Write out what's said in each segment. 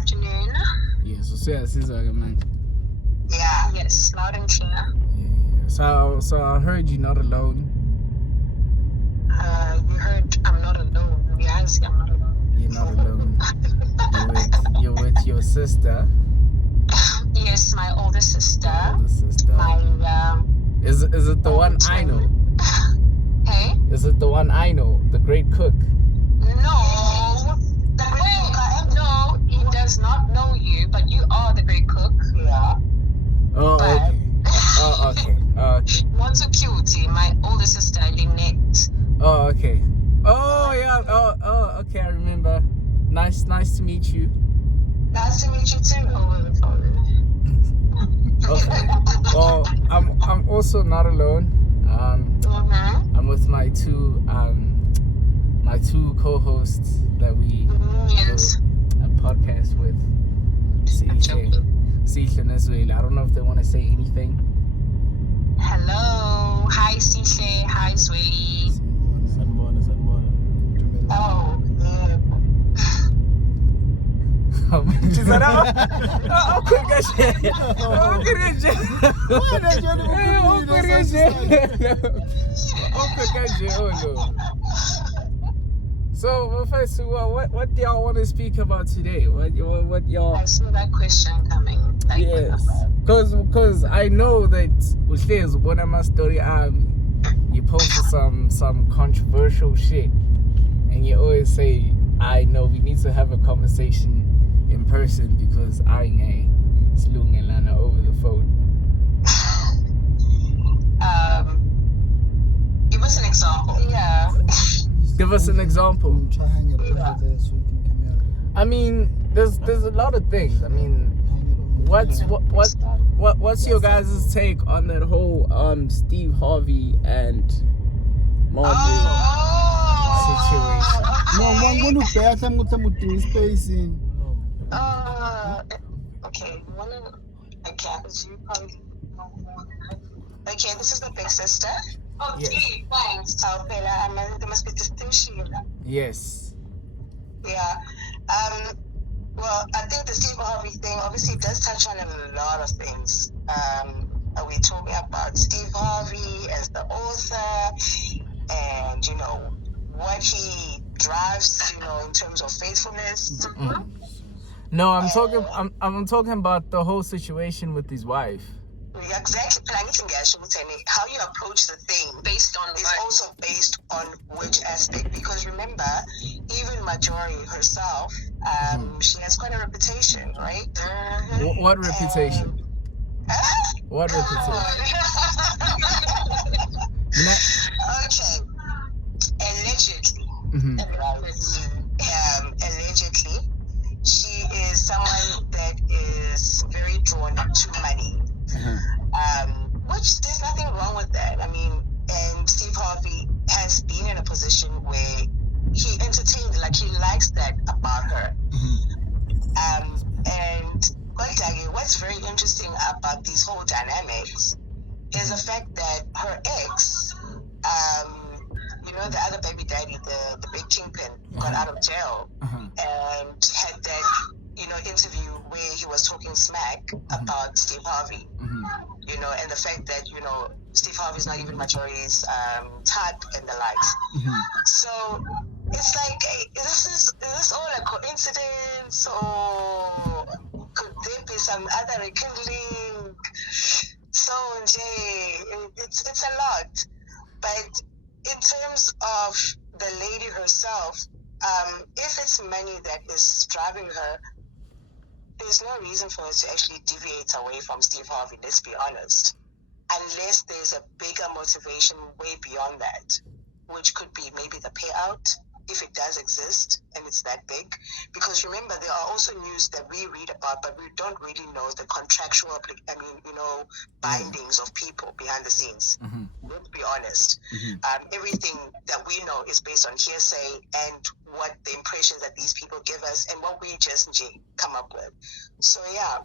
afternoon. Yes, man. Yeah, yes, loud and clear. Yeah. So I heard you're not alone. You heard I'm not alone. Yes, I'm not alone. You're not alone. you're with your sister. Yes, my older sister. My Is it the one I know? Hey? Is it the one I know? The great cook? No. No, he does not know you, but you are the great cook. Yeah. Oh, but, okay. Oh, okay. Okay. Not so cute, my older sister, Lynette. Oh, okay. Oh, yeah. Oh, okay. I remember. Nice to meet you. Nice to meet you too. Over the phone. Okay. Well, I'm also not alone. I'm with my two co-hosts that we yes. do a podcast with. Sihle and Zweli. I don't know if they want to say anything. Hello. Hi, Sihle. Hi, Zweli. Oh, yeah. So, first, what do y'all want to speak about today? What y'all? I saw that question coming. Yes, because I know that uhlezi ubona ama story you posted some controversial shit, and you always say, I know we need to have a conversation in person because I ain't slungelana over the phone. Give us an example. Yeah. Give us an example. Try hang it over there so you can come here. I mean, there's a lot of things. I mean, what's your guys' take on that whole Steve Harvey and Marjorie situation? No, I'm going to pay. I'm going to do space in. Okay. You probably know more than I do. Okay, this is the big sister. Oh, yes. Gee, thanks. There must be distinction. Yes. Yeah. Well, I think the Steve Harvey thing obviously does touch on a lot of things. Are we talking about Steve Harvey as the author and, what he drives, in terms of faithfulness? Mm-hmm. No, I'm talking about the whole situation with his wife. Exactly. How you approach the thing is also based on which aspect. Because remember, even Marjorie herself, she has quite a reputation, right? What reputation? What reputation? Okay. Allegedly. Allegedly, she is someone that is very drawn to money. Which there's nothing wrong with that. I mean, and Steve Harvey has been in a position where he entertained, he likes that about her. And what's very interesting about these whole dynamics is the fact that her ex, the other baby daddy, the big kingpin, got out of jail and had that, interview where he was talking smack about Steve Harvey. And the fact that, Steve Harvey's not even Marjorie's type and the likes. So it's like, is this all a coincidence, or could there be some other rekindling? So, it's a lot. But in terms of the lady herself, if it's money that is driving her, there's no reason for her to actually deviate away from Steve Harvey, let's be honest. Unless there's a bigger motivation way beyond that, which could be maybe the payout, if it does exist and it's that big. Because remember, there are also news that we read about, but we don't really know the contractual, bindings of people behind the scenes. Let's be honest. Everything that we know is based on hearsay and what the impressions that these people give us and what we just come up with. So, yeah.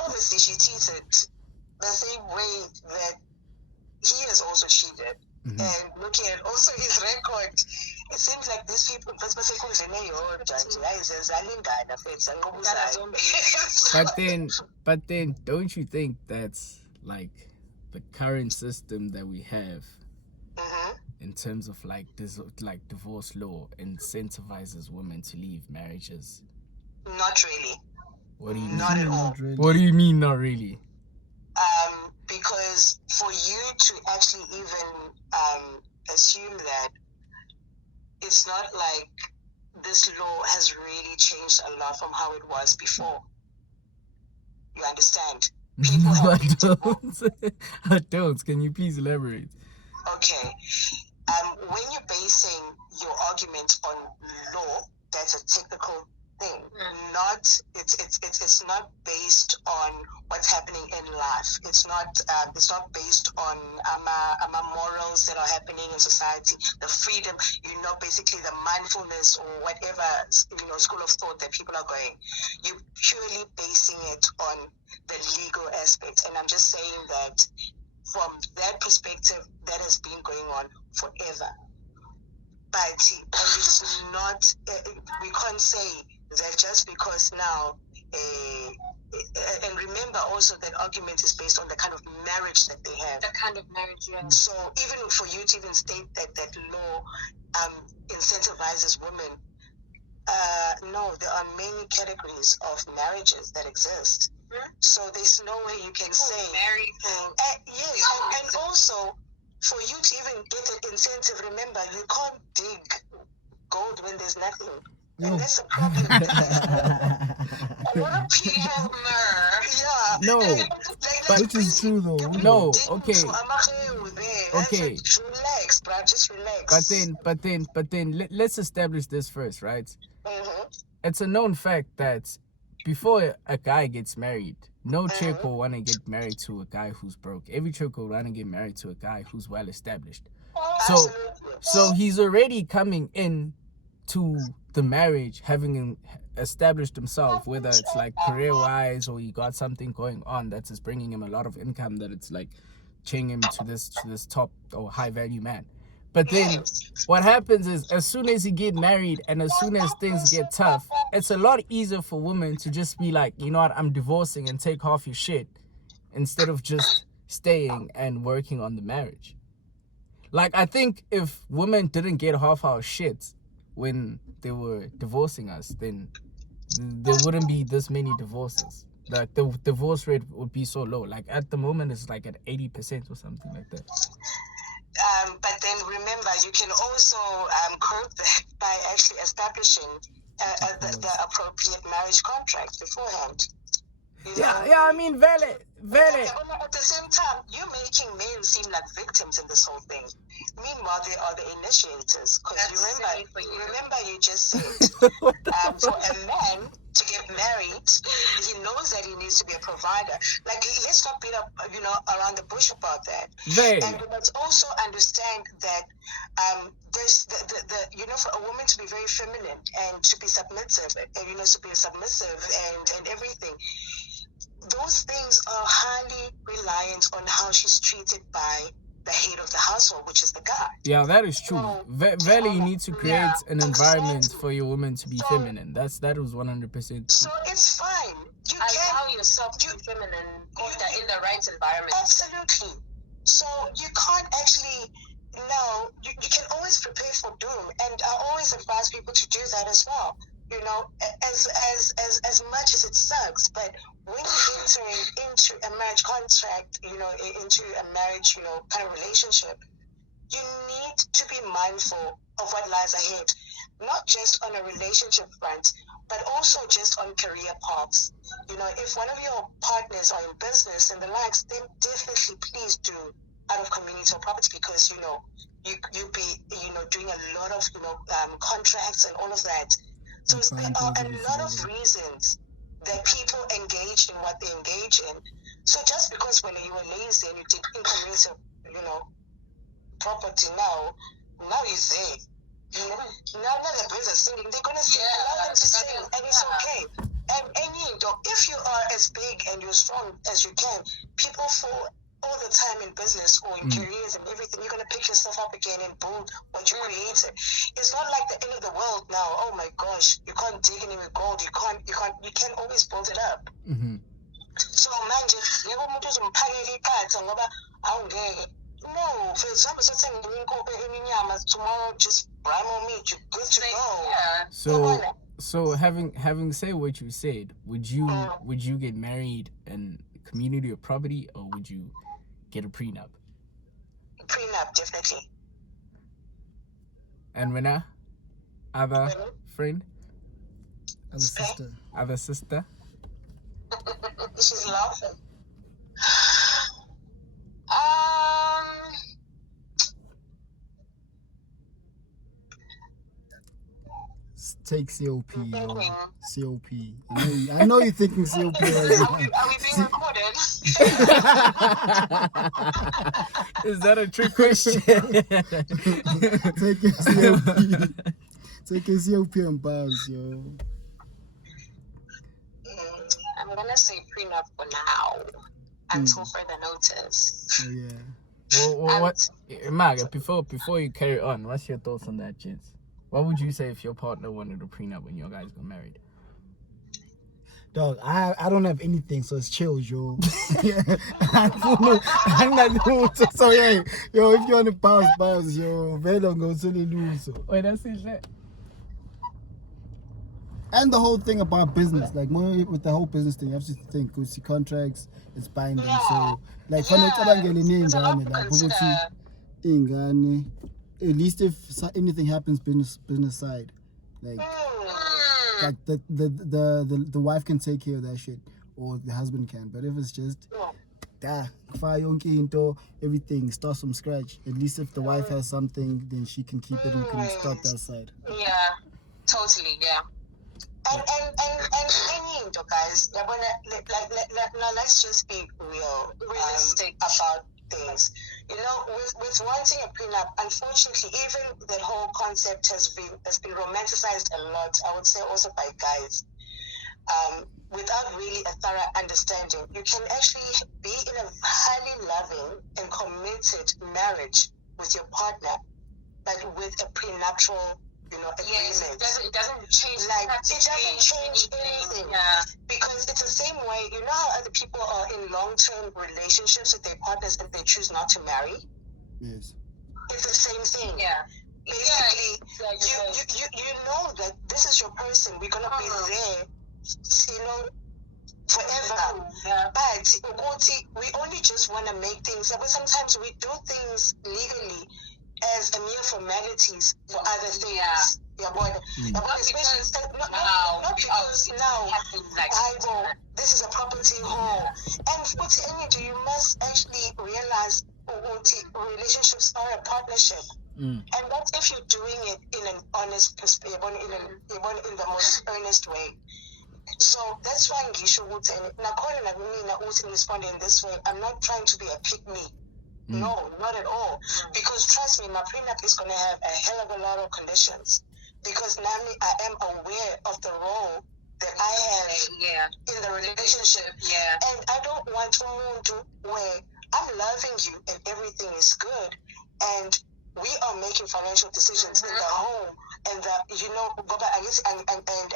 Obviously, she cheated the same way that he has also cheated. And looking at also his record, It seems like these people, but then, don't you think that's like the current system that we have in terms of like divorce law incentivizes women to leave marriages? Not really. What do you mean? Not at all. What do you mean, not really? Because for you to actually even assume that, it's not like this law has really changed a lot from how it was before. You understand? People have I don't. Can you please elaborate? Okay. When you're basing your argument on law, that's a technical thing. It's not based on what's happening in life. It's not based on morals that are happening in society, the freedom, basically the mindfulness or whatever, school of thought that people are going. You're purely basing it on the legal aspect. And I'm just saying that from that perspective, that has been going on forever. But it's not, we can't say that just because now, and remember also that argument is based on the kind of marriage that they have. The kind of marriage, yeah. So even for you to even state that law incentivizes women, no, there are many categories of marriages that exist. So there's no way you can say. Married. Yes, and also for you to even get that incentive, remember, you can't dig gold when there's nothing. And that's a problem. A lot of people, No, but which is true though. No, okay. Okay. Relax, bro. Just relax. But then, let's establish this first, right? It's a known fact that before a guy gets married, no chick will want to get married to a guy who's broke. Every chick will want to get married to a guy who's well established. So he's already coming in to the marriage having established himself, whether it's like career-wise or he got something going on that is bringing him a lot of income, that it's like changing him to this top or high-value man. But then what happens is, as soon as you get married and as soon as things get tough, it's a lot easier for women to just be like, you know what, I'm divorcing and take half your shit, instead of just staying and working on the marriage. Like, I think if women didn't get half our shit when they were divorcing us, then there wouldn't be this many divorces. Like, the divorce rate would be so low. Like, at the moment, it's like at 80% or something like that. But then remember, you can also curb that by actually establishing the appropriate marriage contract beforehand. Yeah, I mean, valid. At the same time, you're making men seem like victims in this whole thing. Meanwhile, they are the initiators. Because remember, you just said, for a man to get married, he knows that he needs to be a provider. Like, let's not beat up, around the bush about that. And let's also understand that there's for a woman to be very feminine and to be submissive, to be submissive and everything. Those things are highly reliant on how she's treated by the head of the household, which is the guy. Yeah, that is true. Really, you need to create an environment for your woman to be feminine. That was 100% true. So it's fine. You allow yourself to be feminine in the right environment. Absolutely. So you can't actually. No, you can always prepare for doom, and I always advise people to do that as well. As much as it sucks, but when you're entering into a marriage contract, into a marriage, kind of relationship, you need to be mindful of what lies ahead, not just on a relationship front, but also just on career paths. If one of your partners are in business and the likes, then definitely please do out of community or property, because you'll be doing a lot of contracts and all of that. So there are a lot of reasons that people engage in what they engage in. So just because when you were lazy and you did incommensurate, property, now you're there. Now the birds are singing. They're gonna sing. Allow them to sing, and it's okay. And if you are as big and you're strong as you can, people fall all the time in business or in careers and everything. You're gonna pick yourself up again and build what you created. It's not like the end of the world now. Oh my gosh, you can't dig any gold. You can always build it up. So manje yebo umuntu uzomphakela iqatha ngoba awungeke. No, for example, tomorrow just buy more meat. You're good to go. Yeah. So having said what you said, would you get married in community or property, or would you get a prenup? Prenup, definitely. And Rena, other friend, Other sister. She's laughing. Take COP. COP. I know you're thinking COP right now. Are we being recorded? Is that a trick question? Take a COP. Take a COP and bounce, yo. I'm gonna say prenup for now until further notice. Oh yeah. Well, what, Mark? Before you carry on, what's your thoughts on that, gents? What would you say if your partner wanted a prenup when you guys got married? Dog, I don't have anything, so it's chill, yo. I'm not doing so yeah. Yo, if you want to bounce, yo, very long go to the lose. Wait, that's it. And the whole thing about business, like with the whole business thing, you have to think, because the contracts, it's binding. So, like, when it's at least if anything happens business side, like the wife can take care of that shit, or the husband can. But if it's just everything starts from scratch, at least if the wife has something, then she can keep it and can start that side. Yeah, totally, yeah. And guys, now let's just be realistic about things. You know, with wanting a prenup, unfortunately, even that whole concept has been romanticized a lot. I would say also by guys, without really a thorough understanding. You can actually be in a highly loving and committed marriage with your partner, but with a prenuptial, agreement. Yes, it doesn't change. Like, it doesn't change anything. Yeah. Because it's the same way. You know how other people are in long-term relationships with their partners and they choose not to marry? Yes. It's the same thing. Yeah. Basically, you know that this is your person. We're going to be there, forever. Yeah. But we only just want to make things. But sometimes we do things legally as a mere formalities for other things. Yeah, but because now this is a property home, and you must actually realize relationships are a partnership, and that's if you're doing it in an honest perspective, in the most earnest way. So that's why Ngisho would say, respond in this way. I'm not trying to be a pick me. No, not at all. Because trust me, my prenup is going to have a hell of a lot of conditions. Because now I am aware of the role that I have in the relationship. Yeah. And I don't want to where I'm loving you and everything is good. And we are making financial decisions in the home. And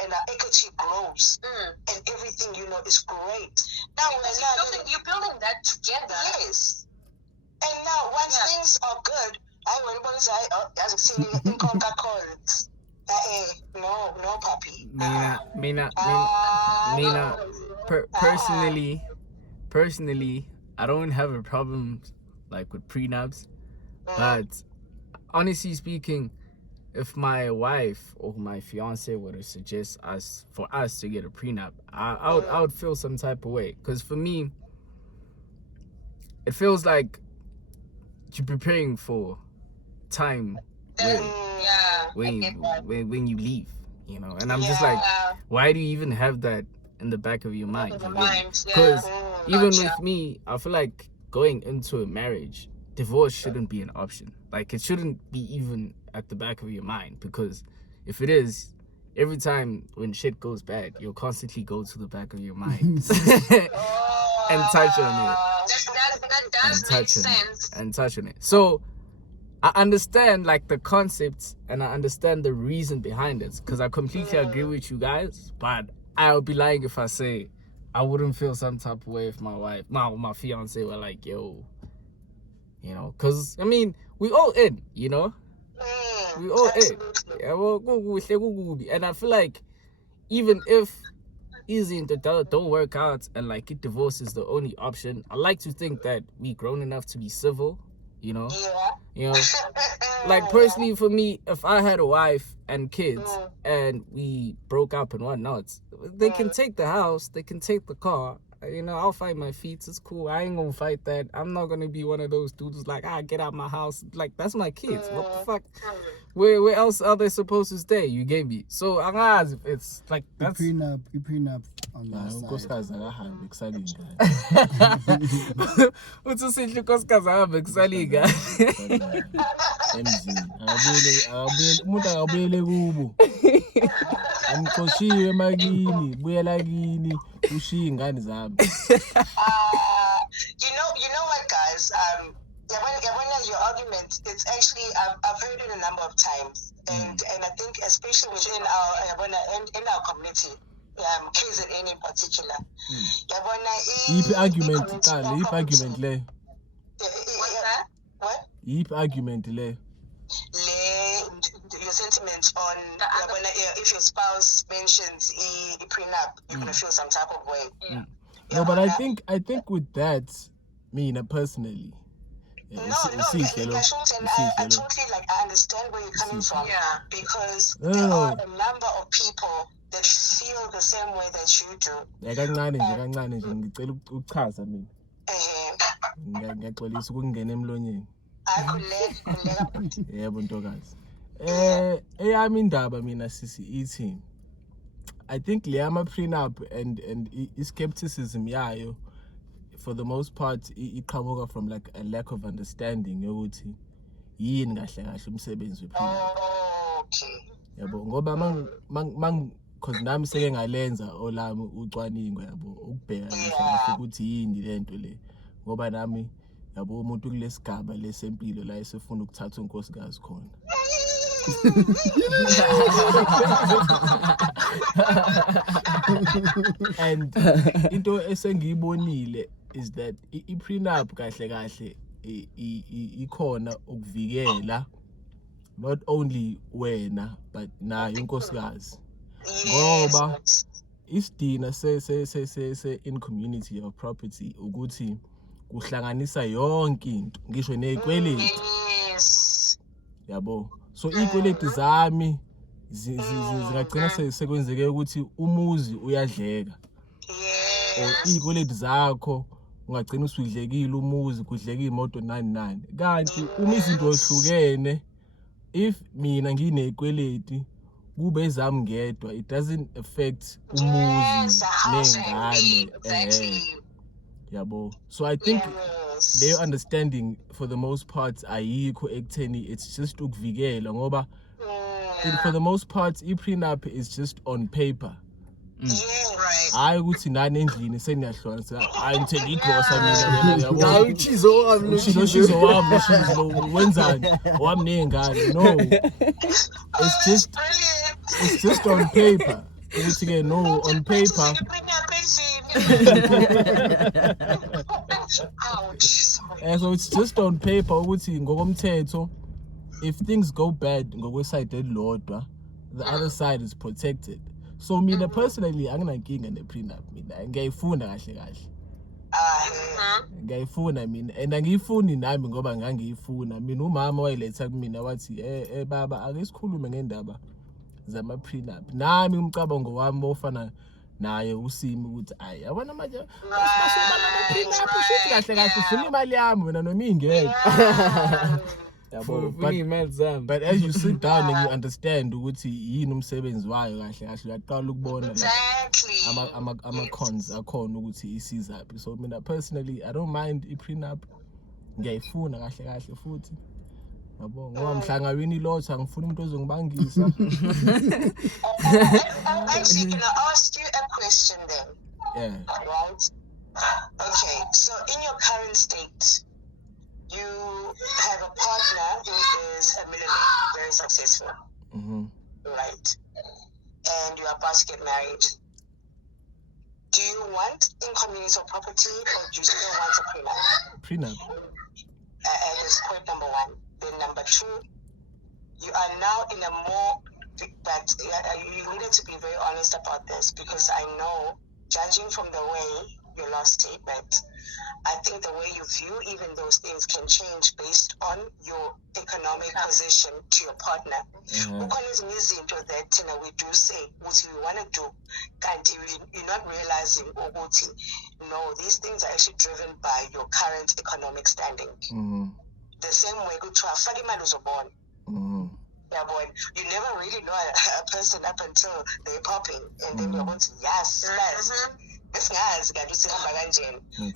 and our equity grows. And everything, is great. Now, you're building that together. Yes. And now, once things are good, I will say, as a senior income calls. No, puppy. Personally, I don't have a problem like with prenups, but honestly speaking, if my wife or my fiance were to suggest for us to get a prenup, I would feel some type of way, because for me, it feels like you're preparing for time when you leave, and I'm just like, why do you even have that in the back of your mind? Because even with me, I feel like going into a marriage, divorce shouldn't be an option. Like, it shouldn't be even at the back of your mind, because if it is, every time when shit goes bad, you'll constantly go to the back of your mind and touch on it. does make sense. And touch on it. So I understand like the concepts and I understand the reason behind it because I completely agree with you guys, but I'll be lying if I say I wouldn't feel some type of way if my wife, my fiance were like, yo, you know, because I mean, we all in, you know, we all in. Yeah, well, and I feel like even if easy and the don't work out and like it divorce is the only option, I like to think that we grown enough to be civil, you know. You know, like personally for me, if I had a wife and kids and we broke up and whatnot, they can take the house, they can take the car. You know, I'll fight my feet. It's cool. I ain't gonna fight that. I'm not gonna be one of those dudes who's like, get out my house. Like, that's my kids. What the fuck? Where else are they supposed to stay? You gave me. So, it's like, that's... You prenup on that side. What's the Sihle Chonco exciting? Angikoshiwe makini buyela kini ushiye ingane zami. You know what, guys? Your argument, it's actually I've heard it a number of times, and I think especially within our in our community, KZN in particular. Yiphi argument le? What's that? What? Yiphi argument le? Your sentiments on if your spouse mentions a prenup, you're gonna feel some type of way. No, but I think with that, me personally. I totally I understand where you're coming from. Yeah, because there are a number of people that feel the same way that you do. kancane nje ngicela ukuchaza mina. Ngiyaxolisa ukungena emlonyeni. Yebo ntokazi. Eyami indaba mina sisi ithi I think leyama prenup and skepticism yayo for the most part iqhamuka from like a lack of understanding yokuthi yini kahle umsebenzi weprenup. Yabo ngoba mang cause nami seke ngalenza olami ucwaningo yabo ukubheka kahle ukuthi yini lento le ngoba nami yabo umuntu kulesigaba lesempilo la esefuna ukuthatha unkosikazi khona. And into esengiyibonile is that i-prenup kahle ikhona ukuvikela not only wena but nayo unkosikazi ngoba isidina se in community of property ukuthi kuhlanganisa yonke into ngisho nezikweleti. Yabo so izikweleti zami zingagcina sekwenzeke ukuthi umuzi uyadleka or izikweleti zakho ungagcina usudlekile umuzi kudleka imoto nani kanti uma izinto ehlukene if mina nginezikweleti kube ezami ngedwa it doesn't affect umuzi nengane. Yabo so I think their understanding for the most part ayikho ekutheni it's just ukuvikela ngoba for the most part i-prenup is just on paper. Hayi ukuthi nani endlini seniyahlukanisa hayi ngithenga igrosa mina yabo hayi uchizo wami wenzani wami nengane. No, it's just on paper ukuthi ke no on paper. So it's just on paper ukuthi ngokomthetho if things go bad ngokweside elilodwa the other side is protected. So mina personally anginankinga ne-prenup mina ngiyayifuna kahle ngiyayifuna mina and angiyifuni nami ngoba ngangiyifuna mina umama wayiletha kumina wathi baba ake sikhulume ngendaba zama-prenup nami umcabango wami ofana naye usimi ukuthi ayi yabona manje basibala ama-prenup kahle ufuna imali yami wena noma ingeke. But as you sit down and you understand ukuthi yini umsebenzi wayo kahle uyaqala ukubona ama-cons akhona ukuthi isizaphi. So mina personally I don't mind i-prenup ngiyayifuna kahle futhi yabo ngoba mhlangawini ilotha ngifuna umuntu ozongibangisa. Actually, can I ask you a question then? Yeah. Right? Okay, so in your current state, you have a partner who is a millionaire, very successful, right? And you are about to get married. Do you want incommunicable property, or do you still want a prenup? Prenup. That's point number one. Then number two, you are now in a more, but you needed to be very honest about this, because I know, judging from the way your last statement, I think the way you view even those things can change based on your economic position to your partner. That we do say what we want to do, and you're not realizing, no, these things are actually driven by your current economic standing. The same way you never really know a person up until they're popping, and then you're going to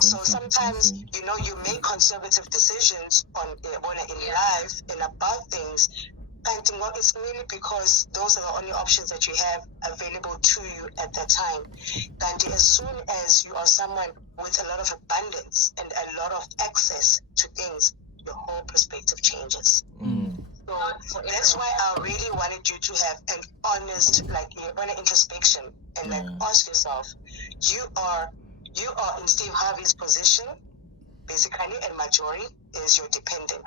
so sometimes, you make conservative decisions in life and about things, and it's mainly because those are the only options that you have available to you at that time. And as soon as you are someone with a lot of abundance and a lot of access to things, your whole perspective changes. So that's why I really wanted you to have an honest, introspection and ask yourself, you are in Steve Harvey's position, basically, and majority is your dependent.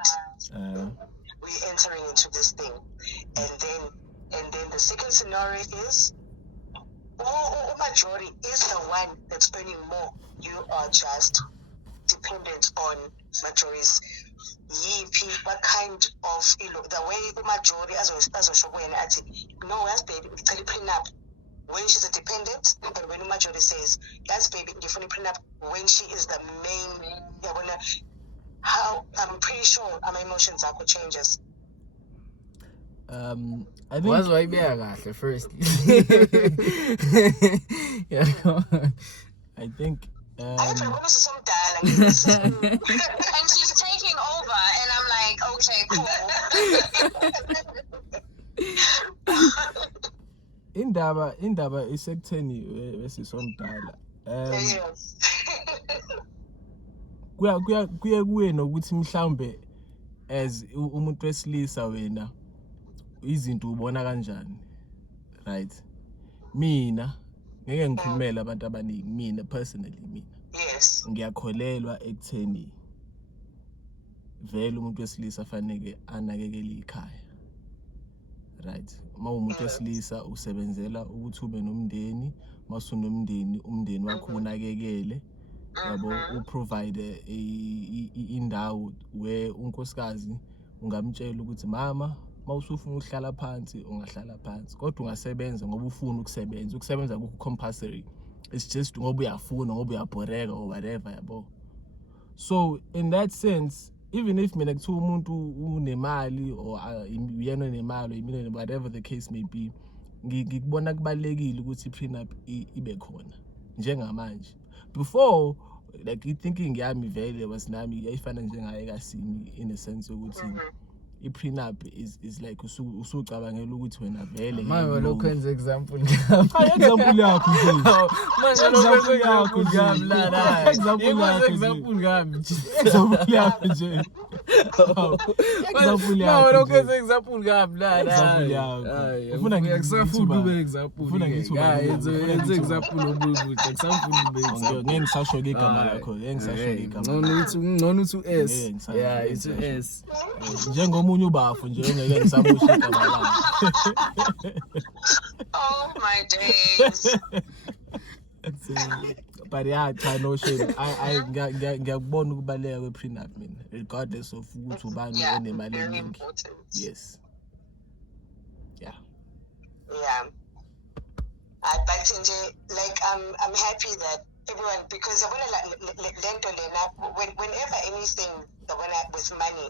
We're entering into this thing, and then the second scenario is, majority is the one that's earning more. You are just dependent on majority's what kind of the way the majority as no, as baby, it's a prenup when she's a dependent, and when the majority says, yes, baby, different prenup when she is the main. How I'm pretty sure my emotions are changes. I think what's why be a first. I think and she's taking over, and I'm like, okay, cool. indaba isekutheni wesisoMdala. Kuye nokuthi mhlawumbe as umuntu wesilisa wena izinto ubona kanjani, right? Mina ngeke ngikhulumele abantu abaningi, mina personally ngiyakholelwa ekutheni vele umuntu wesilisa afanele anakekele ikhaya, right? Uma umuntu wesilisa usebenzela ukuthi ube nomndeni, masunomndeni umndeni wakho unakekele, yabo, uprovide indawo where unkosikazi ungamtshela ukuthi mama mawusufuna ukuhlala phansi ungahlala phansi, kodwa ungasebenza ngoba ufuna ukusebenza. Ukusebenza kukho compulsory, it's just ngoba uyafuna, ngoba uyabhoreka or whatever, yabo. So in that sense, even if mina kuthiwa umuntu unemali or uyena onemali or whatever the case may be, ngikubona kubalekile ukuthi prenup ibe khona njengamanje. Before, like, thinking yami vele was nami yayifana njengaye kaSimi, in a sense ukuthi i-prenup is like usucabangela ukuthi wena vele manje lokwenza example example yakho nje manje lokwenza example ngami la example ngami example yakho nje example yakho lokwenza example ngami la example yakho ufuna ngikusafuna ube example ufuna ngithuba yenze example obubu kusafuna ube ngeke ngisasho igama lakho ngeke ngisasho igama ngcono uthi S it's S njengomunye ubafu nje ngeke ngisabusha igama lakho. Oh my days. But yeah, try no shame. I ngiyakubona ukubaleka kwe-prenup mina, regardless of ukuthi ubani onemali eningi. Yes. Yeah. But like I'm happy that everyone, because whenever anything with money,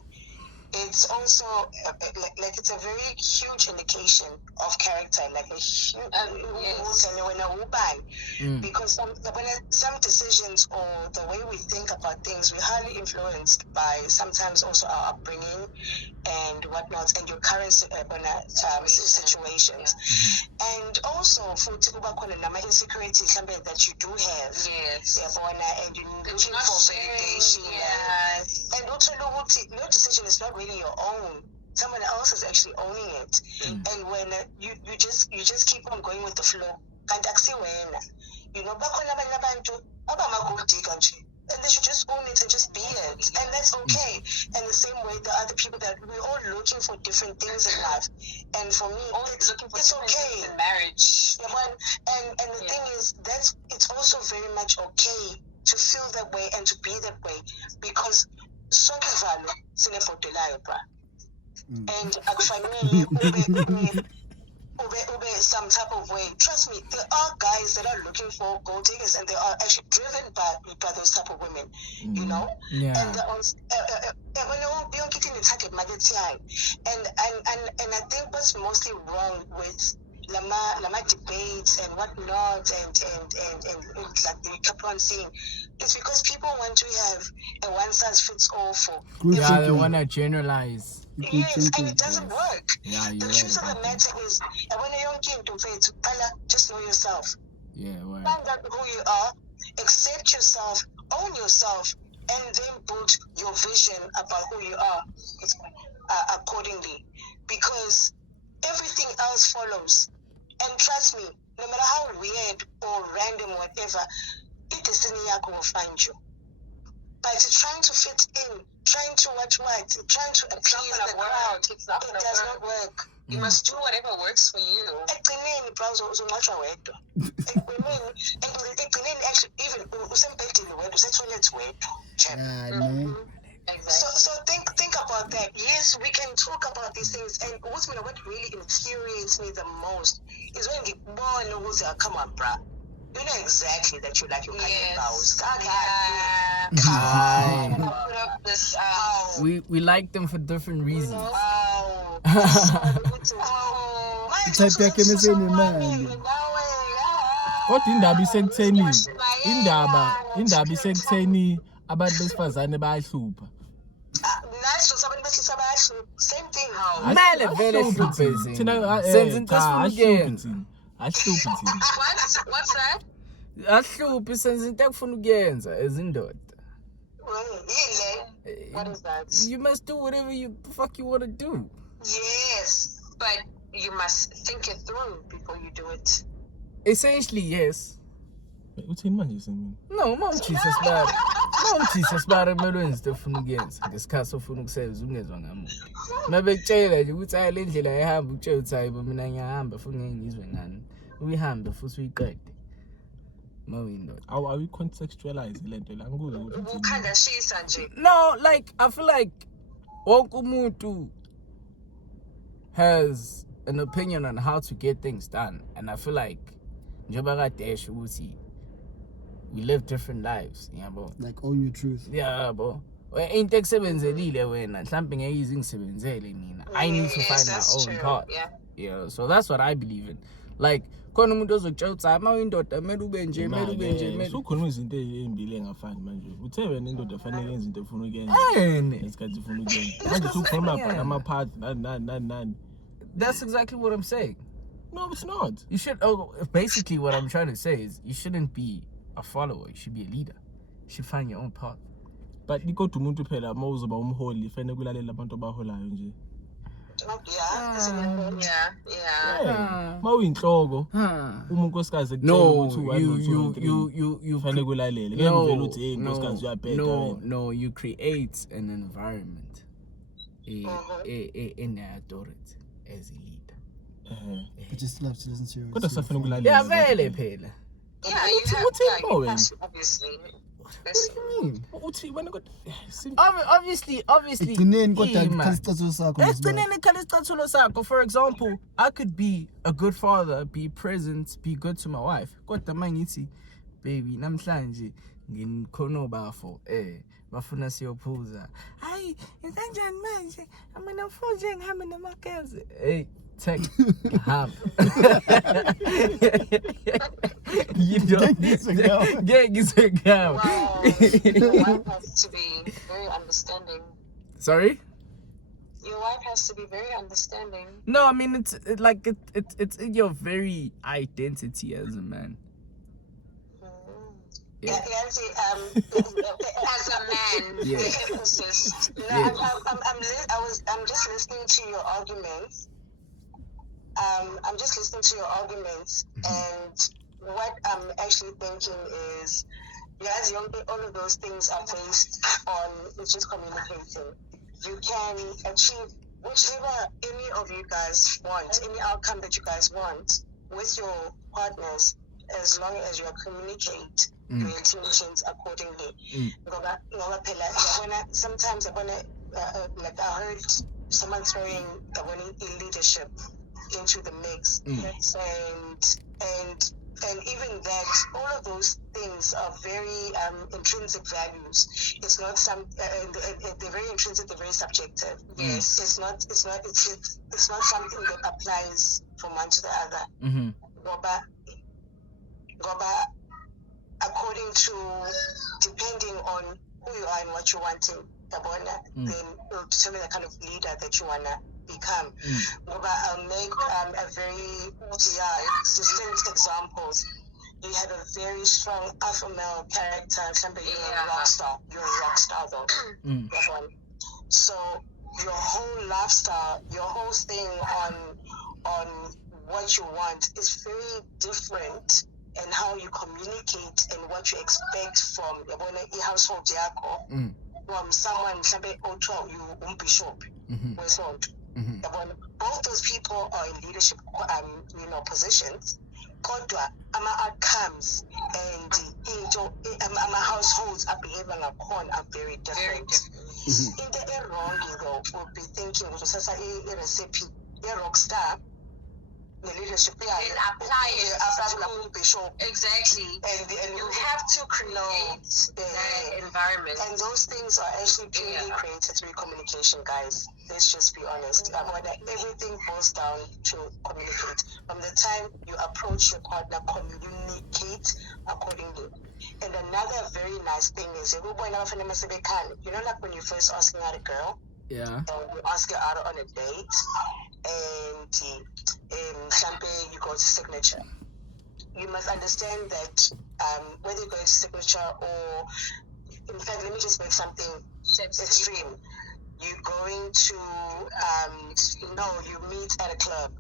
it's also like it's a very huge indication of character, like a huge because some decisions or the way we think about things, we're highly influenced by sometimes also our upbringing and whatnot, and your current situations. And also for insecurities something that you do have, and you're looking for validation, and also no decision is not really your own. Someone else is actually owning it, and when you just keep on going with the flow, and and they should just own it and just be it, and that's okay. And the same way the other people that we're all looking for different things in life, and for me it's okay in marriage. And the thing is that it's also very much okay to feel that way and to be that way, because and ube some type of way. Trust me, there are guys that are looking for gold diggers, and they are actually driven by those type of women, you know. Yeah. And and I think what's mostly wrong with lama debates and whatnot, and like they kept on seeing, it's because people want to have a one size fits all for they want to generalize. Yes, and it doesn't work. Yeah, the truth of the matter is, when a young kid just know yourself. Yeah, right. Find out who you are, accept yourself, own yourself, and then build your vision about who you are accordingly. Because everything else follows. And trust me, no matter how weird or random or whatever, the destiny will find you. But trying to fit in, trying to trying to appease the crowd, it does not work. You must do whatever works for you. So think about that. Yes, we can talk about these things, and what really infuriates me the most is when you come on, bruh. You know exactly that you like your vows. We like them for different reasons. Kodwa indaba isekutheni abantu besifazane bayahlupha. Same thing. Mele vele hluphe Thina senze into esifuna ahluphi thina. What's that? ahluphi senze into ekufuna ukuyenza ezindoda. What is that? You must do whatever you want to do. Yes, but you must think it through before you do it. Essentially, yes. Uthini manje semini? No, mawuthisa sibare kumele wenze into ofuna ukuyenza ngesikhathi ofuna ukusebenza ungezwa ngamuntu. Mabekutshela nje ukuthi hayi le ndlela ayihamba utshela ukuthi hayi bo mina ngiyahamba futhi ngeke ngizwe ngani. Uyihambe futhi uyiqede. Mawuyindoda. Are we contextualize lento la ngikuze ukuthi ukhandashisa nje. No, like I feel like wonke umuntu has an opinion on how to get things done, and I feel like njengoba kade esho ukuthi we live different lives, yabo. Like own your truth. Yeah, bo. Into ekusebenzelile wena mhlambe ngeke izingisebenzele mina. I need to find my own path. Yeah, so that's what I believe in. Like khona umuntu ozokutshela ukuthi hayi mawuyindoda kumele ube nje, kumele ube nje. Ukhuluma izinto ezimbili engafani manje. Uthe wena indoda fanele yenze into efuna ukuyenza. Esikhathi ufuna ukuyenza. Manje ukhuluma about ama-path nani. That's exactly what I'm saying. No, it's not. You should. Basically, what I'm trying to say is you shouldn't be a follower. You should be a leader. You should find your own path. But kodwa umuntu phela mawuzoba umholi fanele kulalela abantu abaholayo nje. Mawuyinhloko uma unkosikazi ekutshela ukuthi you fanele kulalele. Ngeke uvele uthi hey unkosikazi uyabheka wena. No, you create an environment in the authority as a leader. But you still have to listen to your Kodwa safuna ukulalela. Yeah, vele phela. Yeah, you have to, obviously. Uthi wena kodwa Obviously. Ekugcineni kodwa ikhala isicathulo sakho. Ekugcineni ikhala isicathulo sakho. For example, I could be a good father, be present, be good to my wife. Kodwa mangithi baby namhlanje ngikhona obafo bafuna siyophuza. Hayi, kanjani manje? Mina mfuje ngihambe namakhazi. Hey, take hamba. You know, get go. Wow. Your wife has to be very understanding. Sorry? Your wife has to be very understanding. No, I mean it's in your very identity as a man. Yeah, see, As a man, Yeah. the emphasis. no, Yeah. I'm just listening to your arguments. I'm just listening to your arguments, and what I'm actually thinking is, yes, all of those things are based on it's just communicating. You can achieve whichever any of you guys want, any outcome that you guys want with your partners, as long as you communicate your intentions accordingly. Ngoba phela sometimes like I heard someone throwing leadership into the mix, and even that, all of those things are very intrinsic values. It's not they're very intrinsic, they're very subjective. Yes, it's not something that applies from one to the other. Goba, according to, depending on who you are and what you're wanting, then it'll determine the kind of leader that you wanna become. I'll make a very distinct examples. You have a very strong alpha male character. You're a rock star. You're a rock star though. So your whole lifestyle, your whole thing on what you want is very different, and how you communicate and what you expect from your household yakho, from someone you bishop. Both those people are in leadership positions. Kodwa outcomes and ama households are behaving upon are very different. In the wrong though, we'll be thinking a recipe, a rock star. The leadership, Then apply it. Bishop. Exactly. And you have to create that environment. And those things are actually purely created through communication, guys. Let's just be honest. Everything boils down to communicate. From the time you approach your partner, communicate accordingly. And another very nice thing is, you know, like when you first asking out a girl, yeah, you ask her out on a date, and you go to signature. You must understand that whether you go to signature or, in fact, let me just make something extreme. You're going to, you meet at a club,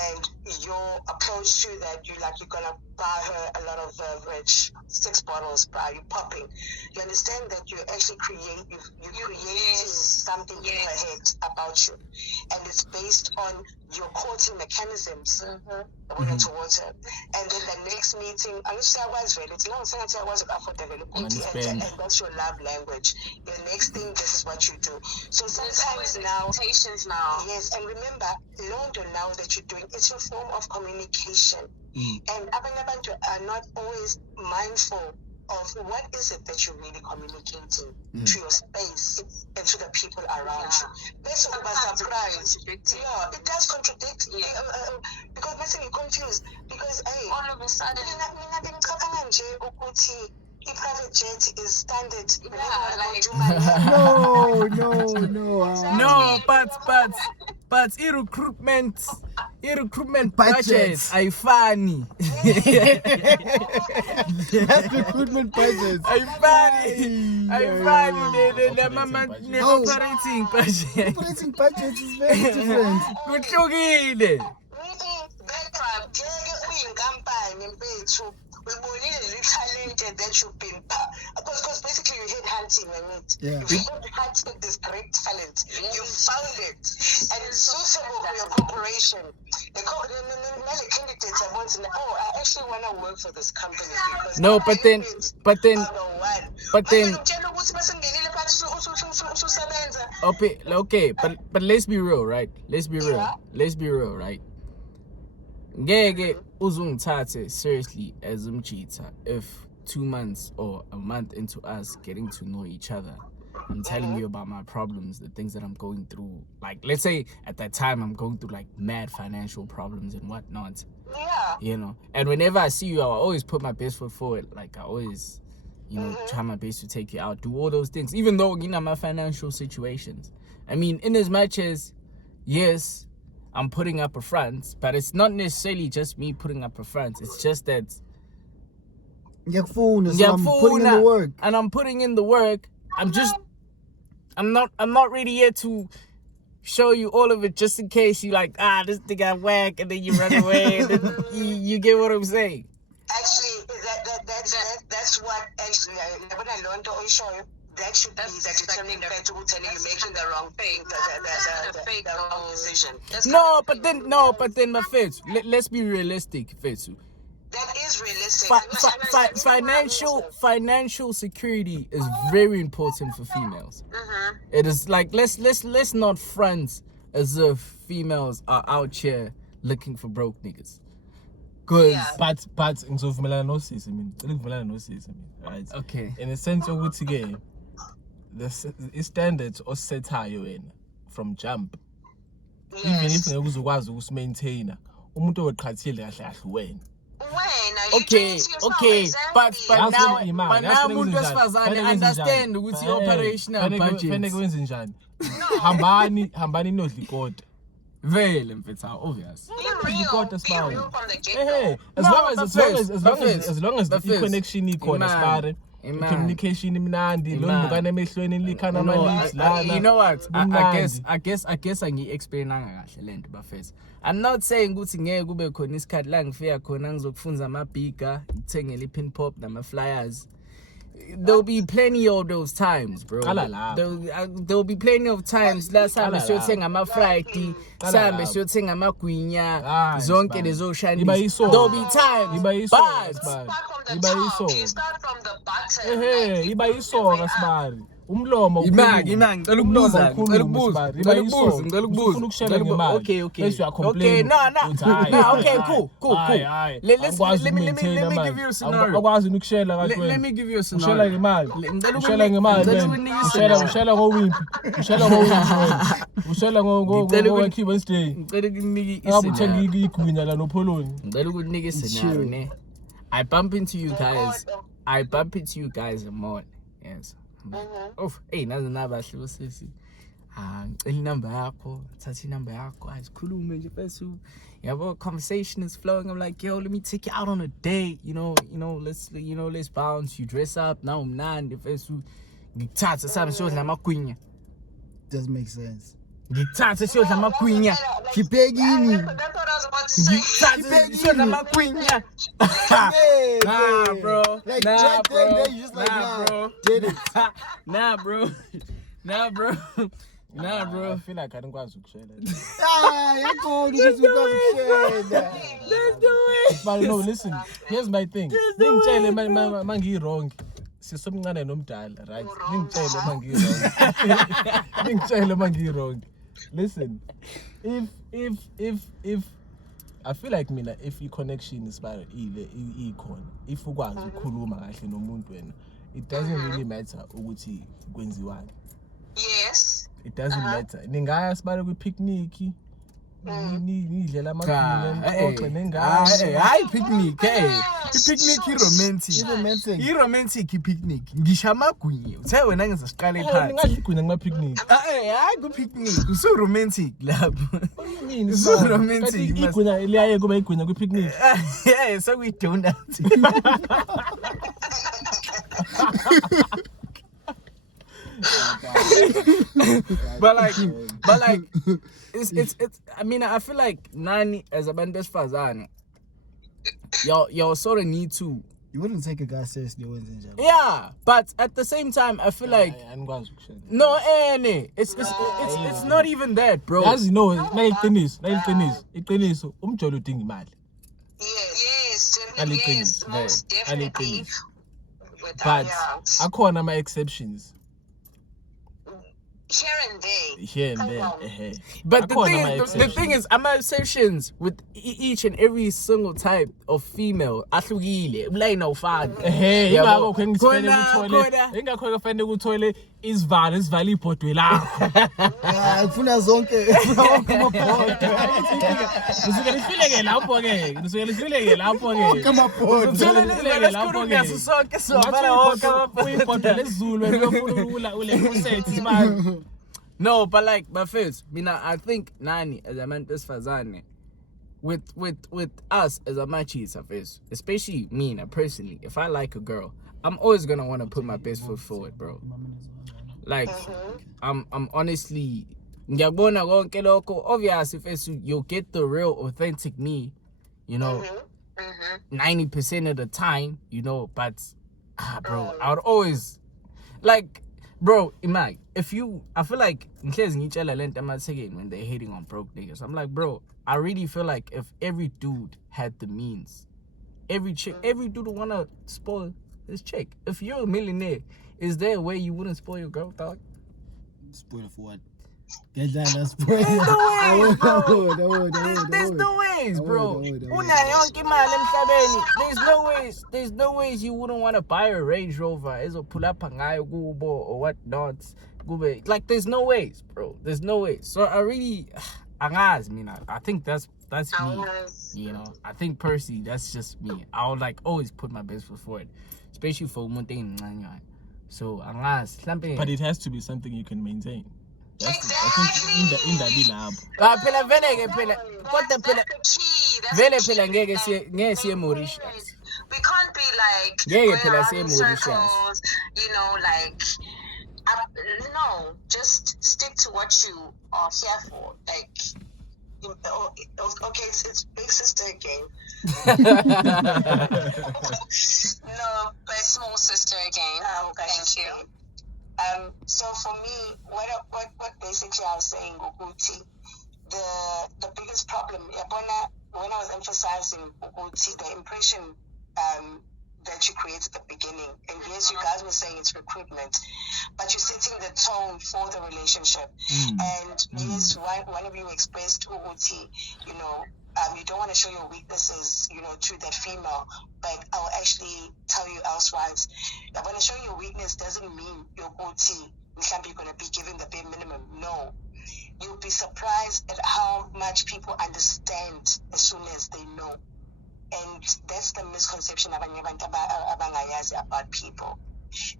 and your approach to that, you're gonna buy her a lot of rich 6 bottles, you're popping. You understand that you actually creating something in her head about you, and it's based on your courting mechanisms towards her. And then the next meeting, I wish I was ready. It's not saying I was for development, and that's your love language. Your next thing, this is what you do. So sometimes now, yes, and remember, learn now that you're doing, it's your form of communication. And abantu are not always mindful of what is it that you're really communicating to your space and to the people around you. That's surprise. Yeah, it does contradict. Because maybe you're confused. Because all of a sudden, private jet is standard. No, but recruitment budgets are funny. That's recruitment budgets. I funny. The operating budget. Operating budgets is very different. Kuhlukile. We believe the talent that you've been, because basically you hate hunting and it. Yeah. You hunted this great talent. You found it, and it's suitable for your corporation. The candidates are wanting, I actually want to work for this company because no, but then, okay, but let's be real, right? Let's be real, right? Ngeke uzungithathe seriously as umcheater if 2 months or a month into us getting to know each other, I'm telling you about my problems, the things that I'm going through. Like, let's say at that time I'm going through like mad financial problems and whatnot. Yeah. You know, and whenever I see you, I always put my best foot forward. Like, I always, you know, try my best to take you out, do all those things, even though, you know, my financial situations. I mean, in as much as, yes, I'm putting up a front, but it's not necessarily just me putting up a front. It's just that I'm putting in the work. And I'm putting in the work. I'm not ready yet to show you all of it, just in case you like, this thing got whack, and then you run away, and then you get what I'm saying. Actually, that's what actually when I learned to show you, that should be that determining factor who telling you making the wrong thing, the wrong decision. No, but then my Fetsu, let's be realistic, Fetsu. That is realistic. Financial security is very important for females. It is like, let's not front as if females are out here looking for broke niggas. Cause but ngizovumelana noSis, right? Okay. In a sense ukuthi ke the standards osethayo wena from jump, even if ngeke uzokwazi ukusimaintaina, umuntu oweqhathile kahle kahle wena. Okay, but now umuntu wesifazane understand ukuthi operational budget. Fanele kwenze njani? Hambani nodla ikota. Vele mfethu, obvious. As long as the connection ikhona sibare. Communication imnandi, lo ndukane emehlweni likhana ama-leaves lana. You know what? I guess angi-explainanga kahle lento bafethu. I'm not saying ukuthi ngeke kube khona isikhathi la ngifika khona ngizokufunza ama-bigger, ngithengele i-pin pop nama-flyers. There'll be plenty of those times, bro. There'll be plenty of times. Last time I showed saying I'm a Friday, time I showed saying I'm a Guinya, zonke lezo shiny. There'll be times, but you start from the bottom. Iba isoka sibari. Umlomo ngicela ukubuza. Okay. No, okay, cool. Let me give you a scenario. Akwazi ukushela kanti wena. Let me give you a scenario. Ushela ngemali. Ushela ngoWednesday. Ngicela ukunike Ngabe uthenga igwinya la noPholoni. Ngicela ukunike scenario ne. I bump into you guys in morning. Yes. Hey, nazi nabahle uSisi. Ngicela inamba yakho, thatha inamba yakho, asikhulume nje bese yabo, conversation is flowing. I'm like, yo, let me take you out on a date, let's bounce, you dress up, now umnandi bese ngithatha sami siyodla amagwinya. Doesn't make sense. Ngithatha siyodla amagwinya. Khipekini. That's what I was about to say. Ngithatha siyodla amagwinya. Nah, bro. Like Nah, bro. there, you just like, bro. Did it. Nah, bro. I feel like I don't go to share that. You're cool. You just got to share that. Let's do it. But no, listen. Here's my thing. Ngitshele mangi wrong. Sisomncane noMdala, right? Ngitshele mangi wrong. Listen. If I feel like mina, if i-connection is by ikhona, if ukwazi ukukhuluma kahle nomuntu wena, it doesn't really matter ukuthi kwenziwani. Yes. It doesn't matter. Ningaya sibale kwi-picnic, nidlela amagwinya, nixoxe nengane. Hayi picnic, i-picnic i-romantic i-picnic. Ngisho amagwinya. Uthe wena ngizosiqala phansi. Ningadla igwinya kuma-picnic. Hayi ku-picnic, usu-romantic lapho. Yini Usu-romantic. Igwinya liyaye kuba igwinya kwi-picnic. Yeah, so we donut. but like it's I mean, I feel like nani as a band besifazane, y'all sort of need to. You wouldn't take a guy seriously, wouldn't you? Yeah, but at the same time I feel like no, it's not even that, bro. As you know, iqiniso umjolo udinga imali. Yes, most definitely. But akhona ama exceptions. Here and there. But the thing is, I'm exceptions with each and every single type of female. Ahlukile, line no fan. Ingakho kufanele kuthole isivalo iphodwe lakho. Ufuna zonke amaphoto. Usuke lifileke lapho ke. Uyiphodwe lesiZulu uyofuna ule concept man. No, but like, but first, I think Nani as a man besifazane with us as a machis first, especially me personally, if I like a girl, I'm always gonna want to put my best foot forward, bro. Like, I'm honestly, ngiyabona konke lokho. Obviously, first you'll get the real authentic me, 90% of the time, but bro, I would always like. Bro, Imag, I feel like when they're hating on broke niggas, I'm like, bro, I really feel like if every dude had the means, every dude would wanna spoil his chick. If you're a millionaire, is there a way you wouldn't spoil your girl, dog? Spoil her for what? Get that, that's spoil. There's no ways, bro. There's no ways you wouldn't want to buy a Range Rover pull up or whatnot. Like, there's no ways, bro. There's no ways. So I really, I think that's me. I think personally that's just me. I would like always put my best foot forward, especially for Montaigne. So but it has to be something you can maintain. Exactly. I think in the lab. That's the key. We can't be like going around in circles, no, just stick to what you are here for. Like, okay, it's big sister again. No, but small sister again. Thank you. So for me, what basically I was saying, Uguti, the biggest problem, when I was emphasizing Uguti, the impression that you create at the beginning, and yes, you guys were saying it's recruitment, but you're setting the tone for the relationship. And yes, one of you expressed Uguti, you don't want to show your weaknesses, to that female, but I'll actually tell you elsewise. When I show your weakness doesn't mean you're OT. You're going to be given the bare minimum. No. You'll be surprised at how much people understand as soon as they know. And that's the misconception about people.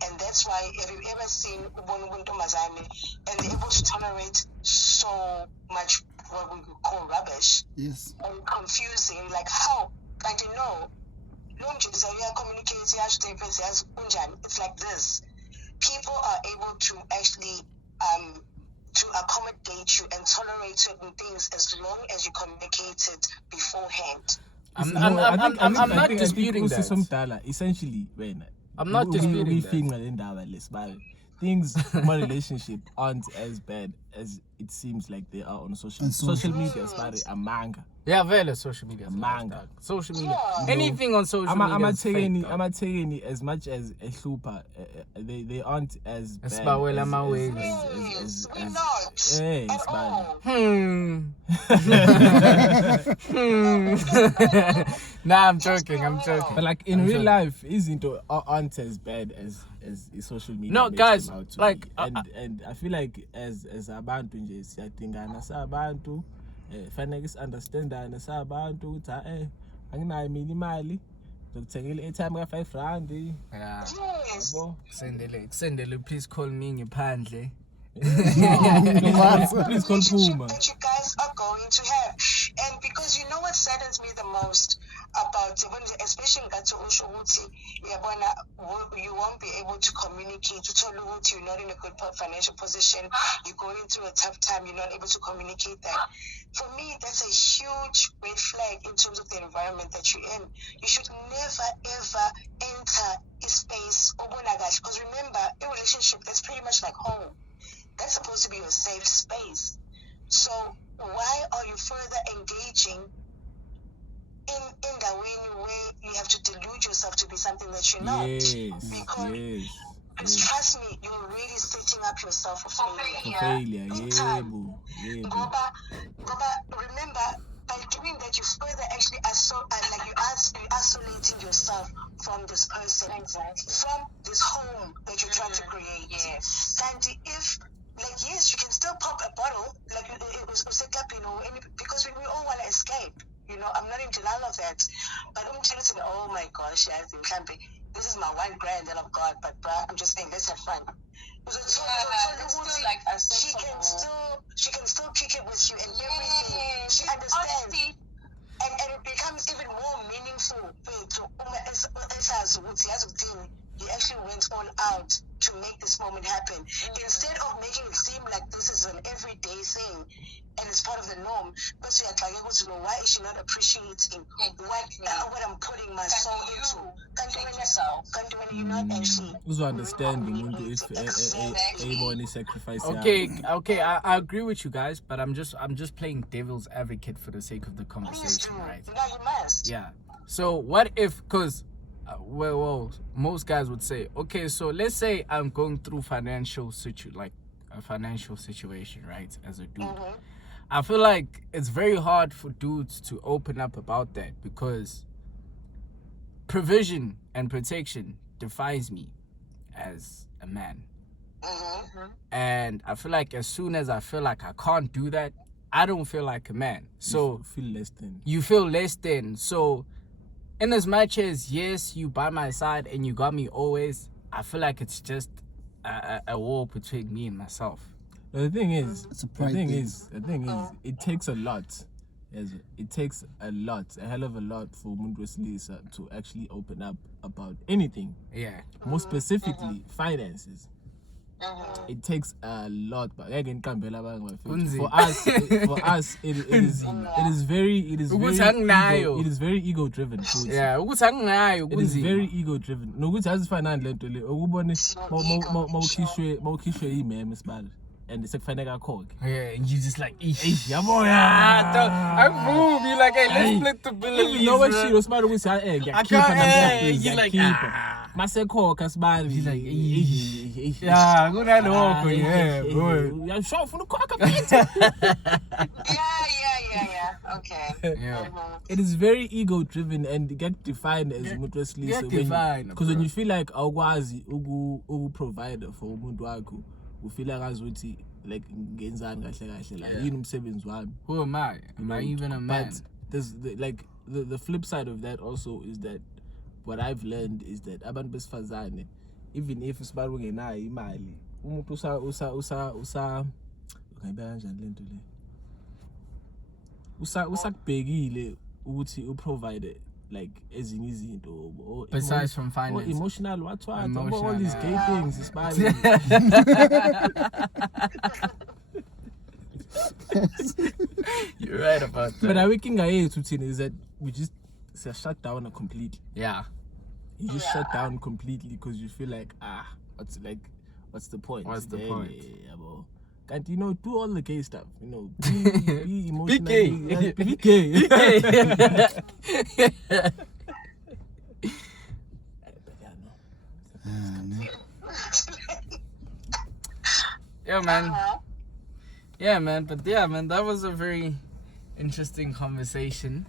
And that's why if you've ever seen and they're able to tolerate so much what we call rubbish, yes, and confusing, like how? I don't know. It's like this. People are able to actually to accommodate you and tolerate certain things as long as you communicate it beforehand. I'm not disputing that. uSis essentially, I'm not disputing that. Things in my relationship aren't as bad as it seems like they are on social media. As a manga. Yeah, very social media. Manga. Social media. Anything on social media. I'm not taking it as much as a super. They aren't as bad. We're not. It's bad. Nah, I'm joking. But like in real life, aren't as bad as social media. No, guys, like, and I feel like as abantu nje siyathingana sabantu, fanele understandane sabantu ukuthi anginayo mina imali zokuthengela airtime ka R5. Yeah. Yes. Sendele, please call me ngiphandle. Please call Puma. That you guys are going to have. And because what saddens me the most about, especially you won't be able to communicate. You're not in a good financial position. You're going through a tough time. You're not able to communicate that. For me, that's a huge red flag in terms of the environment that you're in. You should never, ever enter a space, because remember, a relationship, that's pretty much like home. That's supposed to be a safe space. So why are you further engaging in the way you have to delude yourself to be something that you're not? Yes. Because trust me, you're really setting up yourself for failure. Failure, Big yeah, time. boo. Ngoba, remember, by doing that, you further actually you're isolating yourself from this person, from this home that you're trying to create. Yes. And if, yes, you can still pop a bottle, it was set up, because we all want to escape. I'm not in denial of that. But Omncane, oh my gosh, this is my $1 grand that I've got, but I'm just saying, let's have fun. She can still kick it with you and everything. She understands. And it becomes even more meaningful. He actually went all out to make this moment happen. Instead of making it seem like this is an everyday thing and it's part of the norm, but why is she not appreciating what I'm putting my soul into? Can't do when you're not actually. Who's understanding if everyone is sacrifice? Okay, I agree with you guys, but I'm just playing devil's advocate for the sake of the conversation, right? You must. Yeah. So what if, because most guys would say, okay, so let's say I'm going through a financial situation, right, as a dude. I feel like it's very hard for dudes to open up about that because provision and protection defines me as a man. And I feel like as soon as I feel like I can't do that, I don't feel like a man. So you feel less than. So in as much as, yes, you by my side and you got me always, I feel like it's just a war between me and myself. The thing is, it takes a lot. It takes a hell of a lot for umuntu wesilisa to actually open up about anything. Yeah. More specifically, finances. It takes a lot, but again, for us, it is very ego driven. Yeah, it is very ego driven. No, which has financial and it's like yeah, and you just like, I'm you like, hey, let's split the bill. You know what she was smart with her egg. I can't, you like, he's like, yeah, good at all, yeah, boy. I'm sure for the cock. Yeah. Okay. Yeah. It is very ego driven and get defined as mutresly. Because when you feel like awazi ugu provider for umuntu wakho, you feel like azuthi like ngenzani kahle like yini umsebenzi wami. Who am I? Am I even a man? But there's the flip side of that also is that what I've learned is that abantu besifazane, even if usibala ungenayo imali, umuntu ungayibeka kanjani lento le, usakubhekile ukuthi uprovide like ezinye izinto besides from finance, or emotional what all these gay things isibala. You're right about that. But our king is that we just shut down completely. Yeah. You just shut down completely because you feel like what's the point? What's the point? Can't do all the gay stuff? Be emotionally. Be gay. Yeah, man. Yeah, man. But yeah, man, that was a very interesting conversation.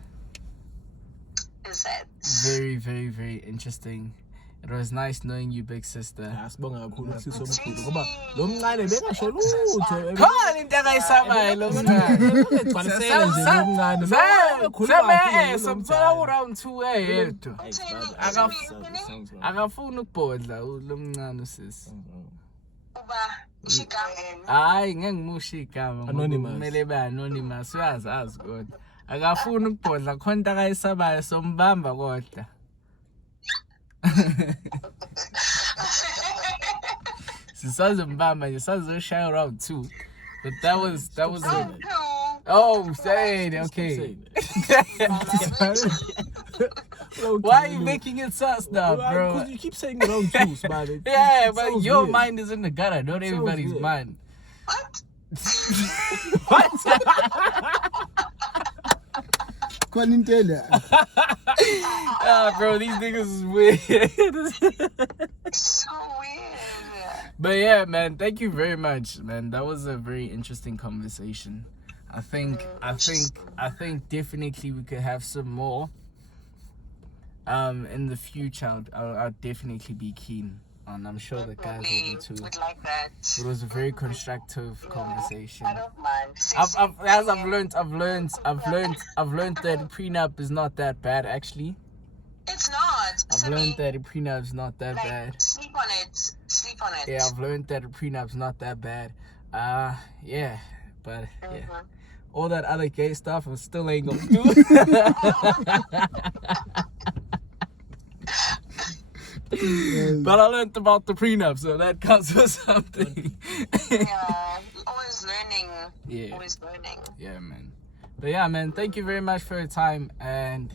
Is it? Very, very, very interesting. It was nice knowing you, big sister. Come on, into round 2 akafuna ukubhodla lo mncane uSis. Hayi ngengimusha igama kumele be anonymous, uyazazi kodwa akafuna ukubhodla khona into akayisabayo sombamba kodwa. Sisazombamba nje sazoshaya round 2, but that was it. Oh, say it, okay. Why are you making it sus now, bro? Because you keep saying round 2, man. Yeah, but your mind is in the gutter, not everybody's mind. What? Bro, these niggas is weird. So weird. But yeah, man, thank you very much, man. That was a very interesting conversation. I think definitely we could have some more. In the future, I'll definitely be keen. And I'm sure the guys will be too. Would like that. It was a very constructive conversation. I don't mind. I've learned that prenup is not that bad actually. It's not. I've learned that a prenup is not that bad. Sleep on it. Yeah, I've learned that a prenup is not that bad. Yeah, but yeah, all that other gay stuff I still ain't gonna do. But I learned about the prenup, so that counts for something. Yeah, always learning. Yeah. Always learning. Yeah, man. But yeah, man, thank you very much for your time. And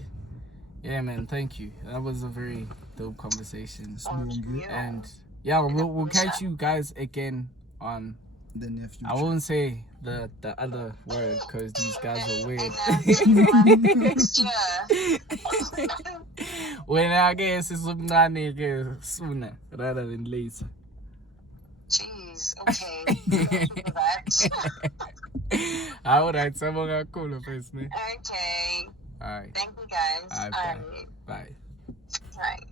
yeah, man, thank you. That was a very dope conversation. And yeah, we'll catch you guys again on the near future. I won't say the other word because these guys are weird. Next year. When I guess it's uMncane sooner rather than later. Jeez, okay. That. Alright, sabonga kakhulu first. Okay. Alright. Thank you guys. Alright. Bye. Alright.